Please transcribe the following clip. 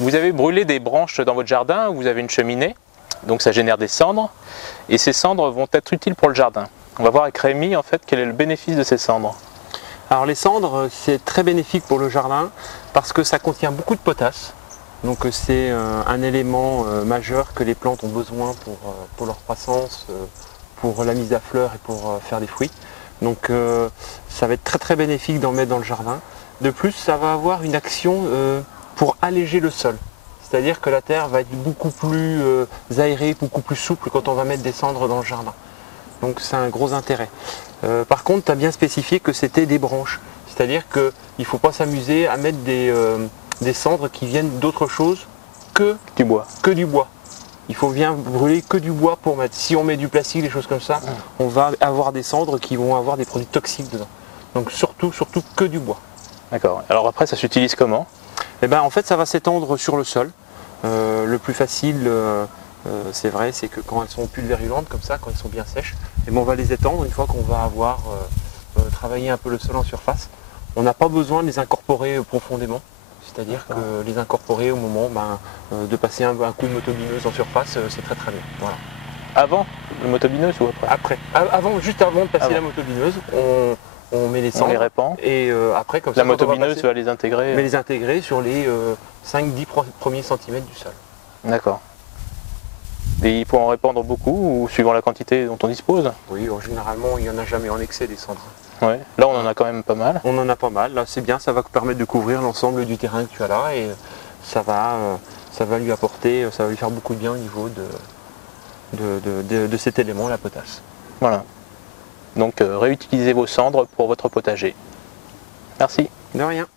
Vous avez brûlé des branches dans votre jardin, vous avez une cheminée, donc ça génère des cendres, et ces cendres vont être utiles pour le jardin. On va voir avec Rémi en fait quel est le bénéfice de ces cendres. Alors les cendres, c'est très bénéfique pour le jardin parce que ça contient beaucoup de potasse. Donc c'est un élément majeur que les plantes ont besoin pour leur croissance, pour la mise à fleur et pour faire des fruits. Donc ça va être très très bénéfique d'en mettre dans le jardin. De plus, ça va avoir une action pour alléger le sol. C'est-à-dire que la terre va être beaucoup plus aérée, beaucoup plus souple quand on va mettre des cendres dans le jardin. Donc c'est un gros intérêt. Par contre, tu as bien spécifié que c'était des branches. C'est-à-dire qu'il ne faut pas s'amuser à mettre des cendres qui viennent d'autre chose que du bois. Il faut bien brûler que du bois pour mettre. Si on met du plastique, des choses comme ça, on va avoir des cendres qui vont avoir des produits toxiques dedans. Donc surtout que du bois. D'accord. Alors après, ça s'utilise comment? Eh ben, en fait, ça va s'étendre sur le sol. Le plus facile, c'est vrai, c'est que quand elles sont pulvérulentes comme ça, quand elles sont bien sèches, eh ben, on va les étendre une fois qu'on va avoir travaillé un peu le sol en surface. On n'a pas besoin de les incorporer profondément. C'est-à-dire que les incorporer au moment de passer un coup de motobineuse en surface, c'est très très bien. Voilà. Avant le motobineuse ou après? Juste avant de passer la motobineuse, on met les cendres. On les répand. Et après, comme ça, la motobineuse va les intégrer. Mais les intégrer sur les 5-10 premiers centimètres du sol. D'accord. Et il faut en répandre beaucoup ou suivant la quantité dont on dispose? Oui, généralement, il n'y en a jamais en excès des cendres. Ouais. Là, on en a quand même pas mal. On en a pas mal. Là, c'est bien, ça va permettre de couvrir l'ensemble du terrain que tu as là et ça va lui apporter, ça va lui faire beaucoup de bien au niveau de cet élément, la potasse. Voilà. Donc, réutilisez vos cendres pour votre potager. Merci. De rien.